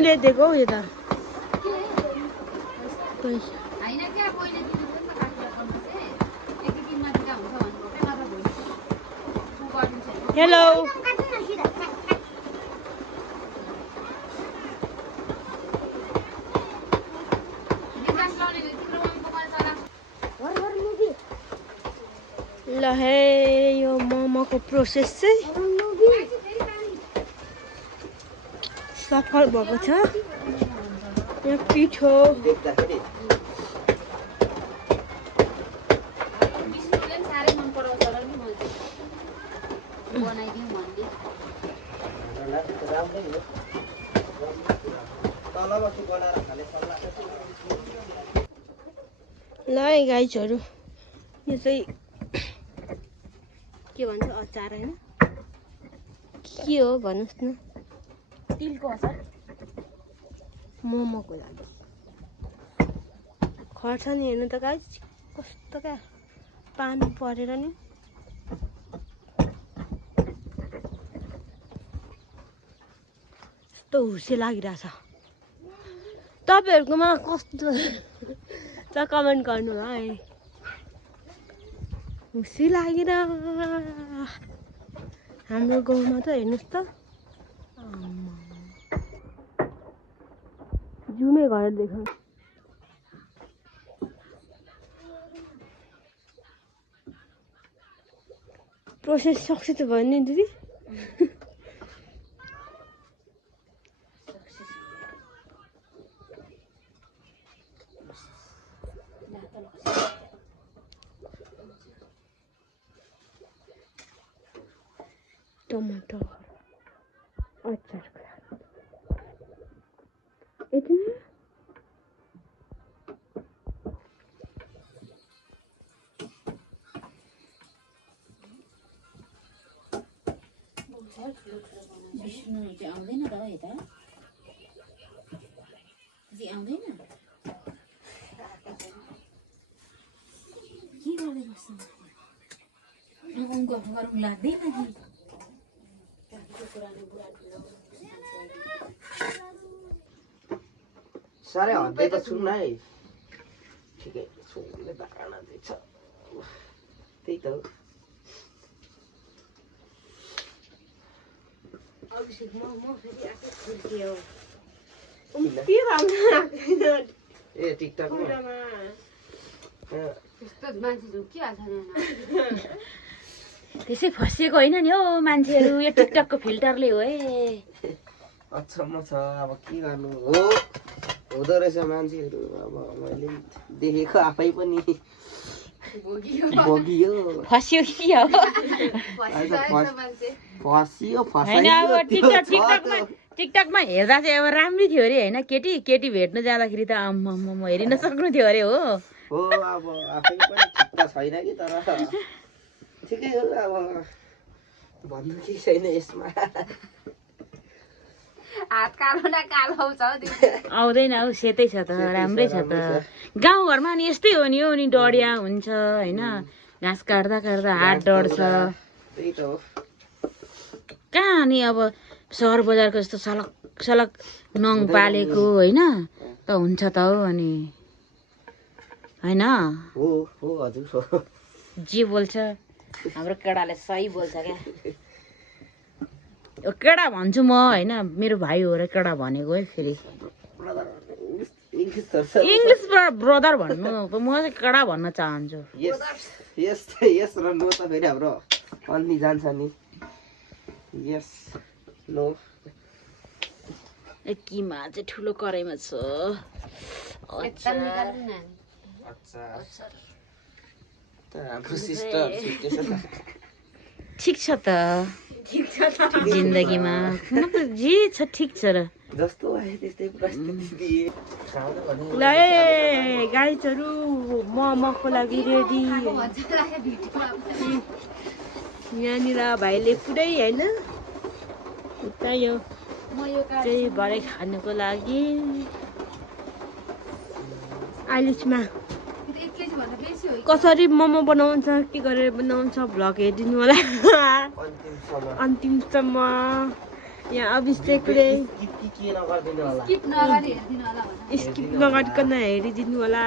मैले दिएको हौ यो त हेलो ल हे यो मोमोको प्रोसेस चाहिँ सफल भएको छ यहाँ पिठो ल है गाइजहरू यो चाहिँ के भन्छ अचार हैन के हो भन्नुस् न तिलको अचार मोमोको लागि खर्सानी हेर्नु त गाइज कस्तो क्या पानी परेर नि यस्तो हुसे लागिरहेछ तपाईहरुकोमा कस्तो छ कमेन्ट गर्नु है खुसी लागेर हाम्रो गाउँमा त हेर्नुस् त जुमै घर देखाउ प्रोसेस सक्सेस भयो नि दिदी टमाटर अचार यति नै विष्णु चाहिँ आउँदैन त यता आउँदैन के गर्दै बस्छ उनको गरौँ लाग्दैन कि साह्रै हद्दै त छु नै ठिकै सुनले धारणा चाहिँ छ त्यही त हो अभिषेक म फेरि आफै खुर्कियो के राम्रो ए टिकटकमा त्यस्तो मान्छे झुकिहाल्छ नि त्यसै फसिएको होइन नि हौ मान्छेहरू यो टिकटकको फिल्टरले हो है अचम्म छ अब के गर्नु हो हुँदो रहेछ मान्छेहरू अब मैले देखेको आफै पनि भोगियो फस्यो कि हो फसियो होइन अब टिकटकमा हेर्दा चाहिँ अब राम्रै थियो अरे होइन केटी भेट्नु जाँदाखेरि त आम्म हेरिन सक्नु थियो अरे हो अब आफै पनि ठिक त छैन कि तर ठिकै हो अब भन्नु केही छैन यसमा हात कालो न कालो आउँदैन हौ सेतै छ त राम्रै छ त गाउँघरमा नि यस्तै हो नि हौ नि डढिया हुन्छ होइन घाँस काट्दा हात डढ्छ त्यही त हो कहाँ नि अब सहर बजारको जस्तो सलक नङ पालेको होइन त हुन्छ त हौ अनि होइन हो हजुर हो जे बोल्छ हाम्रो केटाले सही बोल्छ क्या केटा भन्छु म होइन मेरो भाइ हो र केटा भनेको है फेरि इङ्ग्लिस ब्रदर भन्नु म चाहिँ केटा भन्न चाहन्छु यस र नो त फेरि हाम्रो अन्नी जान्छ नि यस नो किमा चाहिँ ठुलो कराईमा छ हाम्रो सिस्टर ठिक छ त जिन्दगीमा मतलब जे छ ठिक छ र जस्तो आए त्यस्तै परिस्थिति ल गाइजहरू मोमोको लागि रेडी यहाँनिर भाइले पुरै होइन उता यो चाहिँ भरे खानुको लागि आइलिसमा कसरी मोमो बनाउँछ के गरेर बनाउँछ भ्लग हेरिदिनु होला अन्तिमसम्म यहाँ अभिषेकले के नगरिदिनु होला स्किप नगरिकन हेरिदिनु होला